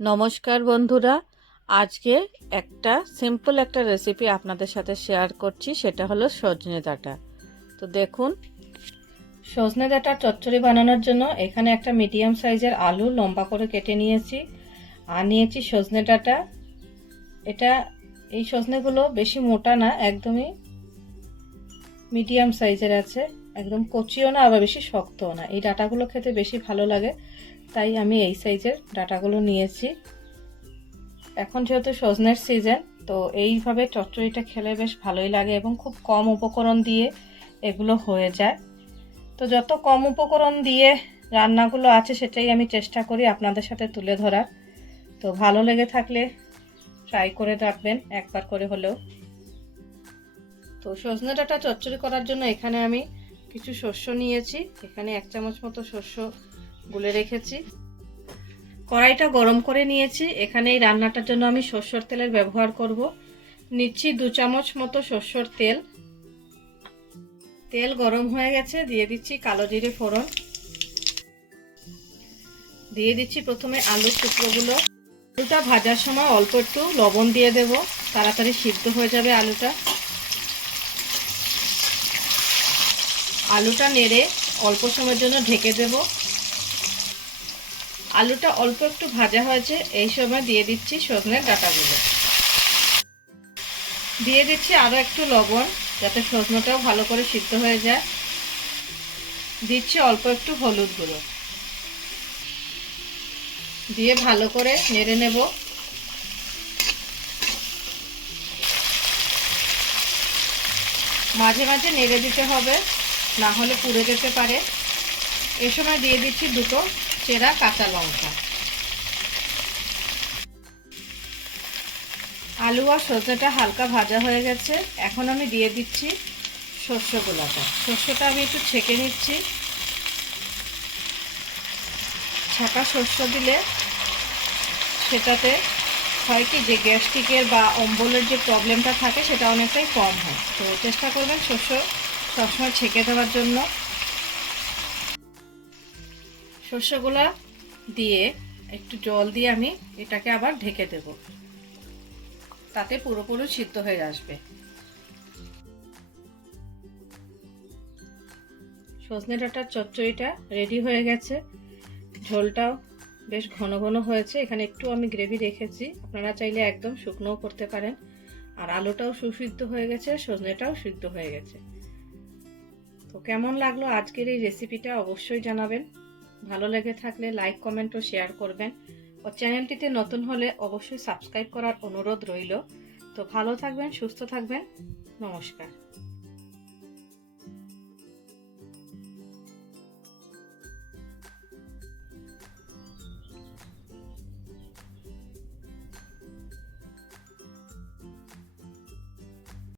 নমস্কার বন্ধুরা, আজকে সিম্পল একটা রেসিপি আপনাদের সাথে শেয়ার করছি। সেটা হলো সজনে ডাঁটা। তো দেখুন, সজনে ডাঁটার চচ্চড়ি বানানোর জন্য এখানে একটা মিডিয়াম সাইজের আলু লম্বা করে কেটে নিয়েছি, আর নিয়েছি সজনে ডাঁটা। এই সজনেগুলো বেশি মোটা না, একদমই মিডিয়াম সাইজের আছে, একদম কচিও না আবার বেশি শক্তও না। এই ডাঁটাগুলো খেতে বেশি ভালো লাগে, তাই আমি এই সাইজের ডাঁটাগুলো নিয়েছি। এখন যেহেতু সজনের সিজন, তো এইভাবে চচ্চড়িটা খেলে বেশ ভালোই লাগে এবং খুব কম উপকরণ দিয়ে এগুলো হয়ে যায়। তো যত কম উপকরণ দিয়ে রান্নাগুলো আছে সেটাই আমি চেষ্টা করি আপনাদের সাথে তুলে ধরার। তো ভালো লেগে থাকলে ট্রাই করে রাখবেন একবার করে হলেও। তো সজনে ডাঁটা চচ্চড়ি করার জন্য এখানে আমি কিছু শস্য নিয়েছি। এখানে 1 চামচ মতো শস্য গুলে রেখেছি। কড়াইটা গরম করে নিয়েছি। এখানে এই রান্নাটার জন্য আমি সরষের তেলের ব্যবহার করব। নিচ্ছি 2 চামচ মতো সরষের তেল। তেল গরম হয়ে গেছে, দিয়ে দিচ্ছি কালো জিরে ফোড়ন। দিয়ে দিচ্ছি প্রথমে আলুর টুকরোগুলো। আলুটা ভাজার সময় অল্প একটু লবণ দিয়ে দেব, তাড়াতাড়ি সিদ্ধ হয়ে যাবে আলুটা। আলুটা নেড়ে অল্প সময়ের জন্য ঢেকে দেব। আলুটা অল্প একটু ভাজা হয়েছে, এই সময় দিয়ে দিচ্ছি সজনের ডাঁটাগুলো। দিয়ে দিচ্ছি আরও একটু লবণ, যাতে সজনেটাও ভালো করে সিদ্ধ হয়ে যায়। দিচ্ছি অল্প একটু হলুদ গুঁড়ো, দিয়ে ভালো করে নেড়ে নেব। মাঝে মাঝে নেড়ে দিতে হবে, না হলে পুড়ে যেতে পারে। এ সময় দিয়ে দিচ্ছি 2 চেরা কাঁচা লঙ্কা। আলু আর সজনেটা হালকা ভাজা হয়ে গেছে। এখন আমি দিয়ে দিচ্ছি শস্যগুলোটা। শস্যটা আমি একটু ছেঁকে নিচ্ছি। ছাঁকা শস্য দিলে সেটাতে হয় কি, যে গ্যাস্ট্রিকের বা অম্বলের যে প্রবলেমটা থাকে সেটা অনেকটাই কম হয়। তো চেষ্টা করবেন শস্য সবসময় ছেঁকে দেওয়ার জন্য। শস্যগুলা দিয়ে একটু জল দিয়ে আমি এটাকে আবার ঢেকে দেব, তাতে পুরোপুরি সিদ্ধ হয়ে আসবে। সজনে ডাঁটার চচ্চড়িটা রেডি হয়ে গেছে। ঝোলটাও বেশ ঘন ঘন হয়েছে। এখানে একটু আমি গ্রেভি রেখেছি, আপনারা চাইলে একদম শুকনোও করতে পারেন। আর আলুটাও সুসিদ্ধ হয়ে গেছে, সজনেটাও সিদ্ধ হয়ে গেছে। তো কেমন লাগলো আজকের এই রেসিপিটা অবশ্যই জানাবেন। ভালো লেগে থাকলে লাইক, কমেন্ট ও শেয়ার করবেন। ও চ্যানেলটিতে নতুন হলে অবশ্যই সাবস্ক্রাইব করার অনুরোধ রইল। তো ভালো থাকবেন, সুস্থ থাকবেন। নমস্কার।